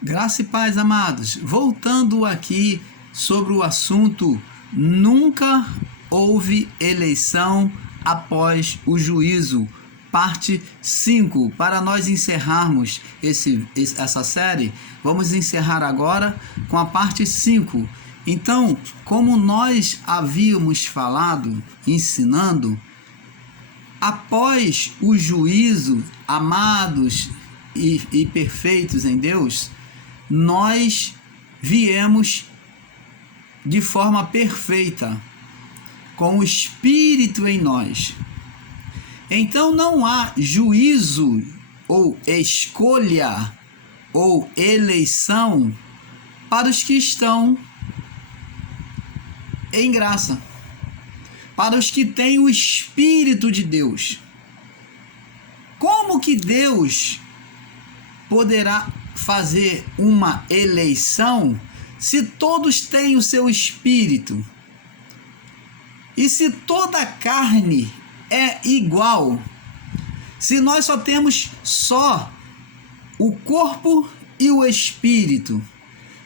Graça e paz, amados. Voltando aqui sobre o assunto, nunca houve eleição após o juízo, parte 5. Para nós encerrarmos essa série, vamos encerrar agora com a parte 5. Então, como nós havíamos falado, ensinando, após o juízo, amados e perfeitos em Deus, nós viemos de forma perfeita, com o Espírito em nós. Então não há juízo ou escolha ou eleição para os que estão em graça, para os que têm o Espírito de Deus. Como que Deus poderá fazer uma eleição se todos têm o seu espírito? E se toda a carne é igual? Se nós só temos o corpo e o espírito?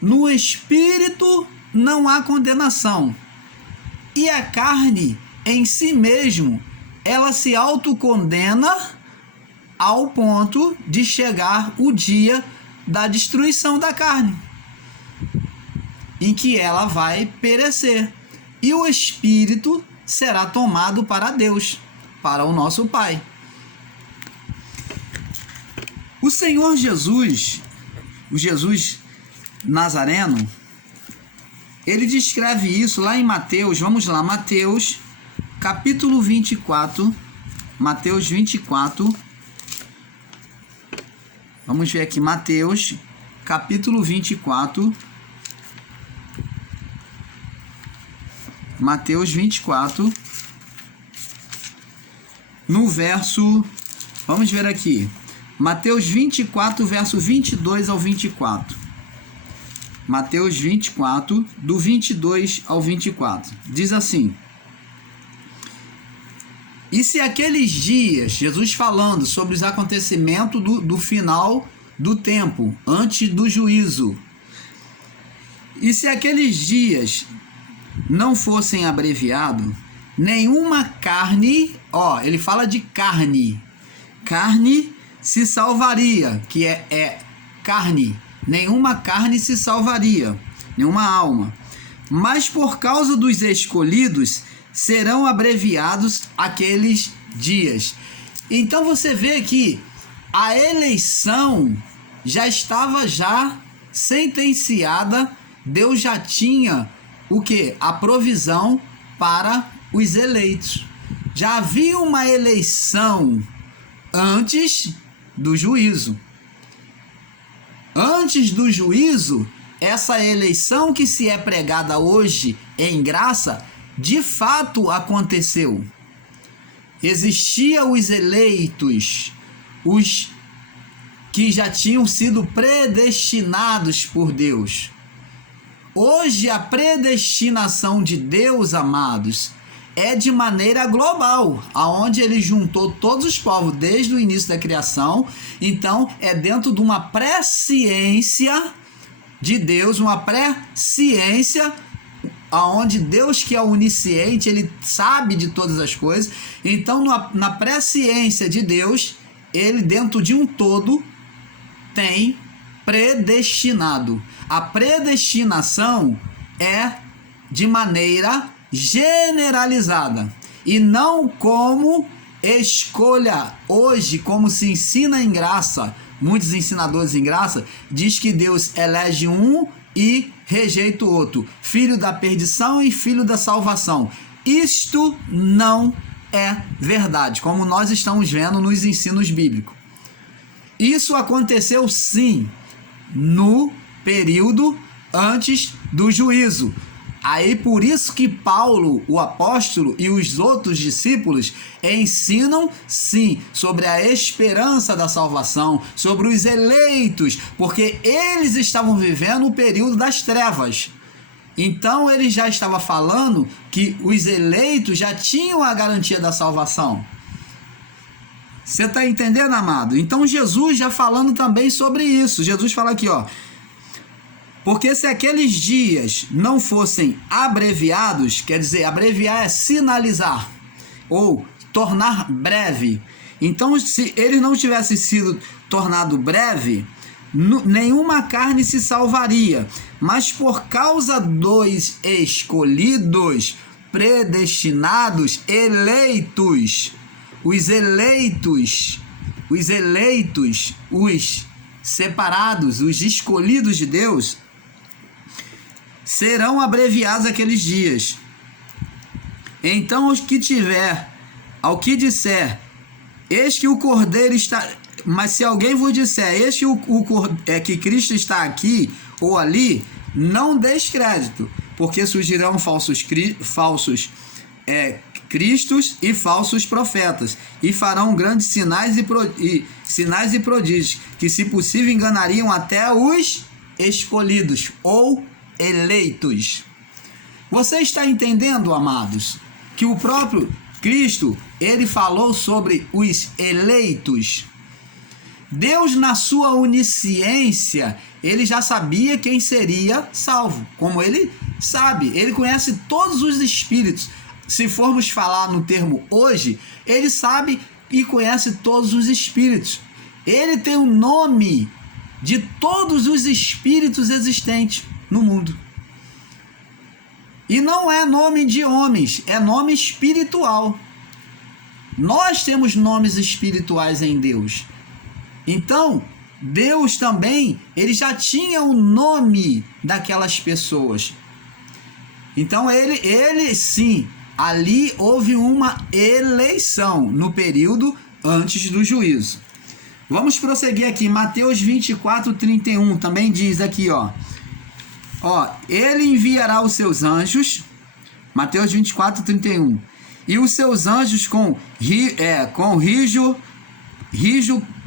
No espírito não há condenação. E a carne em si mesmo, ela se autocondena ao ponto de chegar o dia da destruição da carne, em que ela vai perecer, e o Espírito será tomado para Deus, para o nosso Pai. O Senhor Jesus, o Jesus Nazareno, ele descreve isso lá em Mateus. Vamos lá, Mateus capítulo 24, Mateus 24. Vamos ver aqui, Mateus, capítulo 24. Mateus 24. No verso... Vamos ver aqui. Mateus 24, verso 22 ao 24. Mateus 24, do 22 ao 24. Diz assim: e se aqueles dias, Jesus falando sobre os acontecimentos do final do tempo, antes do juízo, e se aqueles dias não fossem abreviados, nenhuma carne, ele fala de carne se salvaria, que é carne, nenhuma carne se salvaria, nenhuma alma, mas por causa dos escolhidos serão abreviados aqueles dias. Então você vê que a eleição já estava sentenciada. Deus já tinha o quê? A provisão para os eleitos. Já havia uma eleição antes do juízo. Antes do juízo, essa eleição que se é pregada hoje em graça, de fato aconteceu. Existiam os eleitos, os que já tinham sido predestinados por Deus. Hoje a predestinação de Deus, amados, é de maneira global, aonde ele juntou todos os povos desde o início da criação. Então é dentro de uma presciência de Deus, uma presciência aonde Deus, que é onisciente, ele sabe de todas as coisas. Então na presciência de Deus, ele dentro de um todo tem predestinado. A predestinação é de maneira generalizada e não como escolha. Hoje, como se ensina em graça, muitos ensinadores em graça diz que Deus elege um e rejeita o outro, filho da perdição e filho da salvação. Isto não é verdade, como nós estamos vendo nos ensinos bíblicos. Isso aconteceu sim no período antes do juízo. Aí por isso que Paulo, o apóstolo, e os outros discípulos ensinam sim sobre a esperança da salvação, sobre os eleitos, porque eles estavam vivendo o período das trevas. Então ele já estava falando que os eleitos já tinham a garantia da salvação. Você está entendendo, amado? Então Jesus já falando também sobre isso. Jesus fala aqui, Porque se aqueles dias não fossem abreviados, quer dizer, abreviar é sinalizar ou tornar breve. Então, se ele não tivesse sido tornado breve, nenhuma carne se salvaria. Mas por causa dos escolhidos, predestinados, eleitos, os separados, os escolhidos de Deus, serão abreviados aqueles dias. Então, ao que disser, eis que o Cordeiro está... Mas se alguém vos disser, eis que Cristo está aqui ou ali, não deis crédito, porque surgirão falsos cristos e falsos profetas, e farão grandes sinais e prodígios, que se possível enganariam até os escolhidos ou eleitos. Você está entendendo, amados, que o próprio Cristo, ele falou sobre os eleitos? Deus, na sua onisciência, ele já sabia quem seria salvo, como ele sabe, ele conhece todos os espíritos. Se formos falar no termo hoje, ele sabe e conhece todos os espíritos. Ele tem o nome de todos os espíritos existentes no mundo. E não é nome de homens, é nome espiritual. Nós temos nomes espirituais em Deus. Então, Deus também, ele já tinha o nome daquelas pessoas. Então, ele sim, ali houve uma eleição no período antes do juízo. Vamos prosseguir aqui, Mateus 24, 31, também diz aqui, ó, ele enviará os seus anjos, Mateus 24, 31, e os seus anjos com rijo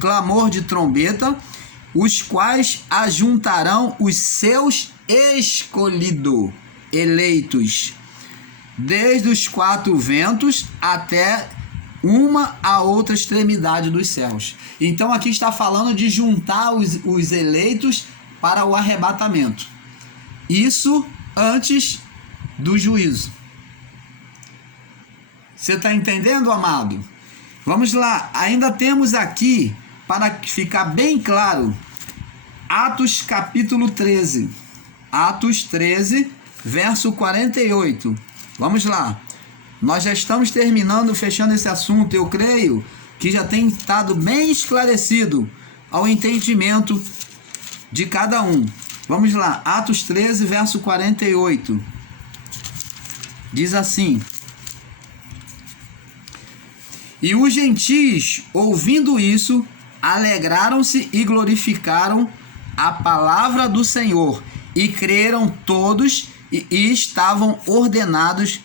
clamor de trombeta, os quais ajuntarão os seus escolhidos, eleitos, desde os quatro ventos até uma a outra extremidade dos céus. Então aqui está falando de juntar os eleitos para o arrebatamento. Isso antes do juízo. Você está entendendo, amado? Vamos lá, ainda temos aqui, para ficar bem claro, Atos capítulo 13. Atos 13, verso 48. Vamos lá. Nós já estamos terminando, fechando esse assunto. Eu creio que já tem estado bem esclarecido ao entendimento de cada um. Vamos lá, Atos 13, verso 48. Diz assim: e os gentios, ouvindo isso, alegraram-se e glorificaram a palavra do Senhor, e creram todos, e estavam ordenados,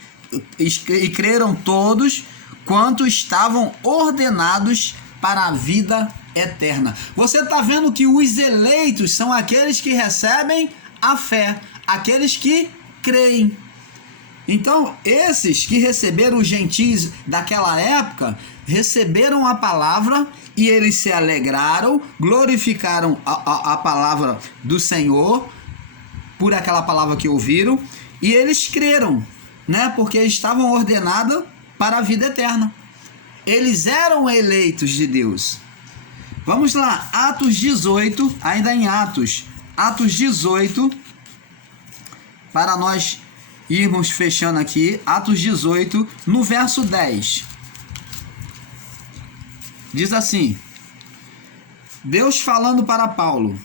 e creram todos quanto estavam ordenados para a vida eterna. Você está vendo que os eleitos são aqueles que recebem a fé, aqueles que creem. Então, esses que receberam os gentios daquela época, receberam a palavra e eles se alegraram, glorificaram a palavra do Senhor por aquela palavra que ouviram, e eles creram, né? Porque estavam ordenados para a vida eterna. Eles eram eleitos de Deus. Vamos lá, Atos 18, ainda em Atos 18, para nós irmos fechando aqui, Atos 18, no verso 10. Diz assim, Deus falando para Paulo.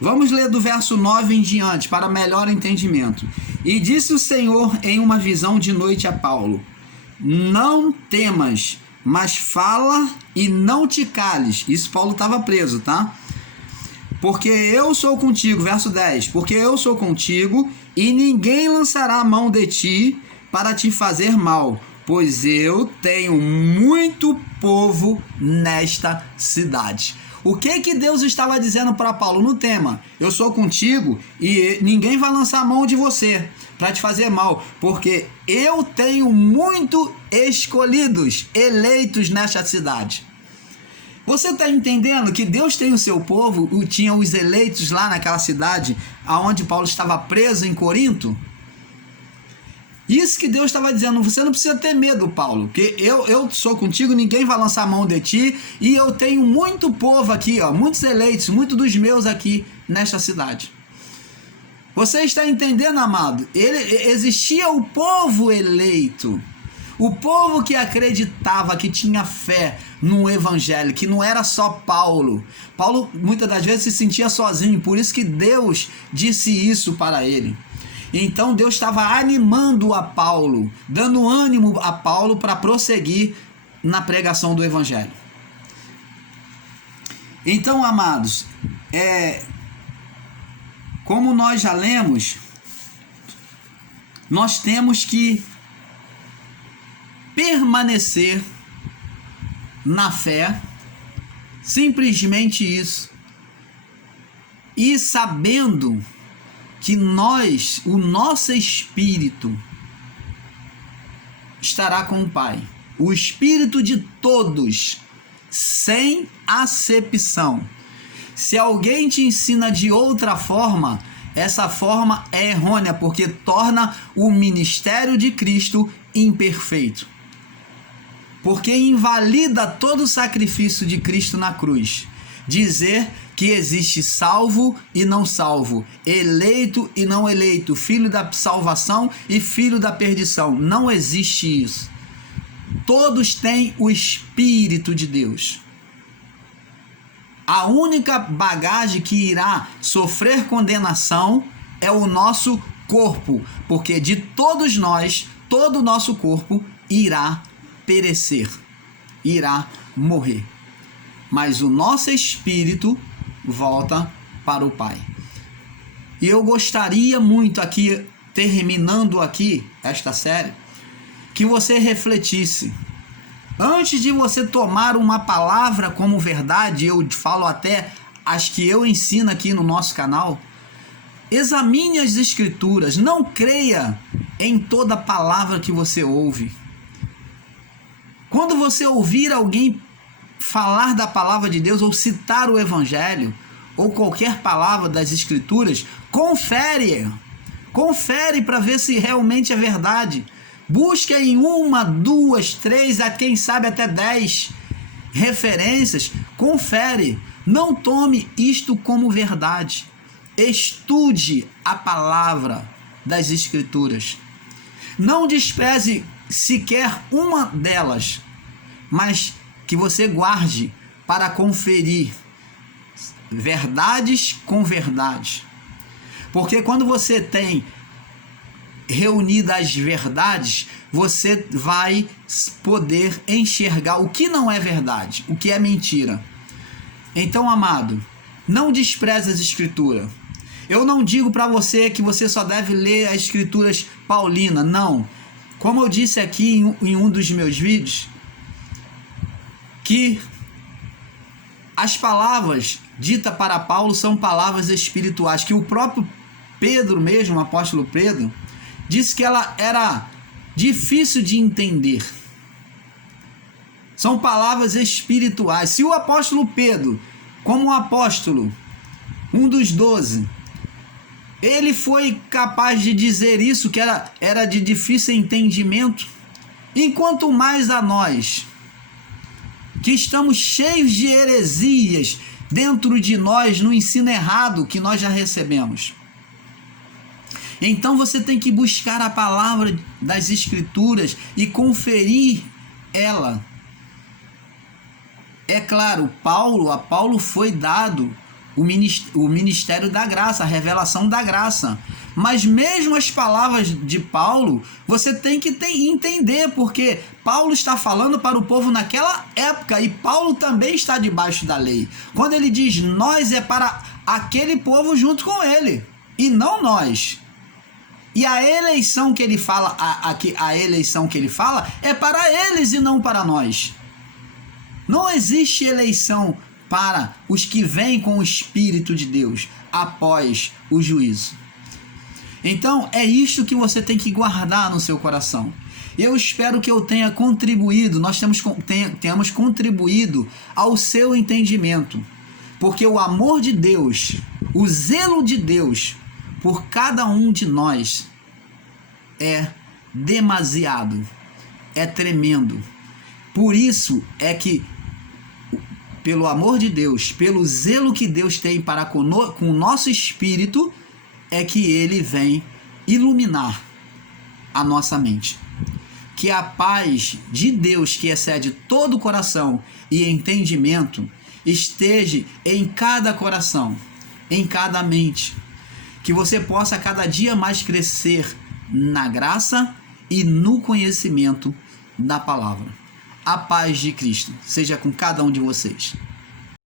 Vamos ler do verso 9 em diante, para melhor entendimento. E disse o Senhor em uma visão de noite a Paulo: não temas, mas fala e não te cales. Isso Paulo estava preso, tá? Porque eu sou contigo, verso 10, porque eu sou contigo e ninguém lançará a mão de ti para te fazer mal, pois eu tenho muito povo nesta cidade. O que Deus estava dizendo para Paulo no tema? Eu sou contigo e ninguém vai lançar a mão de você para te fazer mal, porque eu tenho muito escolhidos, eleitos nesta cidade. Você está entendendo que Deus tem o seu povo, tinha os eleitos lá naquela cidade aonde Paulo estava preso em Corinto? Isso que Deus estava dizendo, você não precisa ter medo, Paulo, porque eu sou contigo, ninguém vai lançar a mão de ti, e eu tenho muito povo aqui, ó, muitos eleitos, muitos dos meus aqui nesta cidade. Você está entendendo, amado? Existia o povo eleito, o povo que acreditava, que tinha fé no evangelho, que não era só Paulo. Paulo muitas das vezes se sentia sozinho, por isso que Deus disse isso para ele. Então Deus estava animando a Paulo, dando ânimo a Paulo para prosseguir na pregação do evangelho. Então, amados, como nós já lemos, nós temos que permanecer na fé, simplesmente isso, e sabendo que o nosso espírito estará com o Pai, o espírito de todos, sem acepção. Se alguém te ensina de outra forma, essa forma é errônea, porque torna o ministério de Cristo imperfeito. Porque invalida todo o sacrifício de Cristo na cruz. Dizer que existe salvo e não salvo, eleito e não eleito, filho da salvação e filho da perdição. Não existe isso. Todos têm o Espírito de Deus. A única bagagem que irá sofrer condenação é o nosso corpo, porque de todos nós, todo o nosso corpo irá perecer, irá morrer. Mas o nosso espírito volta para o Pai. E eu gostaria muito aqui, terminando aqui esta série, que você refletisse. Antes de você tomar uma palavra como verdade, eu falo até as que eu ensino aqui no nosso canal, examine as Escrituras, não creia em toda palavra que você ouve. Quando você ouvir alguém falar da palavra de Deus ou citar o Evangelho ou qualquer palavra das Escrituras, confere para ver se realmente é verdade. Busque em 1, 2, 3, quem sabe até 10 referências. Confere. Não tome isto como verdade. Estude a palavra das Escrituras. Não despreze sequer uma delas, mas que você guarde para conferir verdades com verdades. Porque quando você tem reunidas as verdades, você vai poder enxergar o que não é verdade, o que é mentira. Então, amado, não despreze as Escrituras. Eu não digo para você que você só deve ler as Escrituras paulinas, não. Como eu disse aqui em um dos meus vídeos, que as palavras ditas para Paulo são palavras espirituais, que o próprio Pedro mesmo, o apóstolo Pedro, disse que ela era difícil de entender. São palavras espirituais. Se o apóstolo Pedro, como um apóstolo, um dos 12, ele foi capaz de dizer isso, que era de difícil entendimento, enquanto mais a nós, que estamos cheios de heresias dentro de nós, no ensino errado que nós já recebemos. Então você tem que buscar a palavra das Escrituras e conferir ela. É claro, a Paulo foi dado o ministério da graça, a revelação da graça. Mas mesmo as palavras de Paulo, você tem que entender, porque Paulo está falando para o povo naquela época, e Paulo também está debaixo da lei. Quando ele diz nós, é para aquele povo junto com ele, e não nós. E a eleição que ele fala, a eleição que ele fala é para eles e não para nós. Não existe eleição para os que vêm com o Espírito de Deus após o juízo. Então é isto que você tem que guardar no seu coração. Eu espero que eu tenha contribuído, tenhamos contribuído ao seu entendimento, porque o amor de Deus, o zelo de Deus por cada um de nós é demasiado, é tremendo. Por isso é que, pelo amor de Deus, pelo zelo que Deus tem para com o nosso espírito, é que Ele vem iluminar a nossa mente. Que a paz de Deus, que excede todo o coração e entendimento, esteja em cada coração, em cada mente. Que você possa cada dia mais crescer na graça e no conhecimento da palavra. A paz de Cristo seja com cada um de vocês.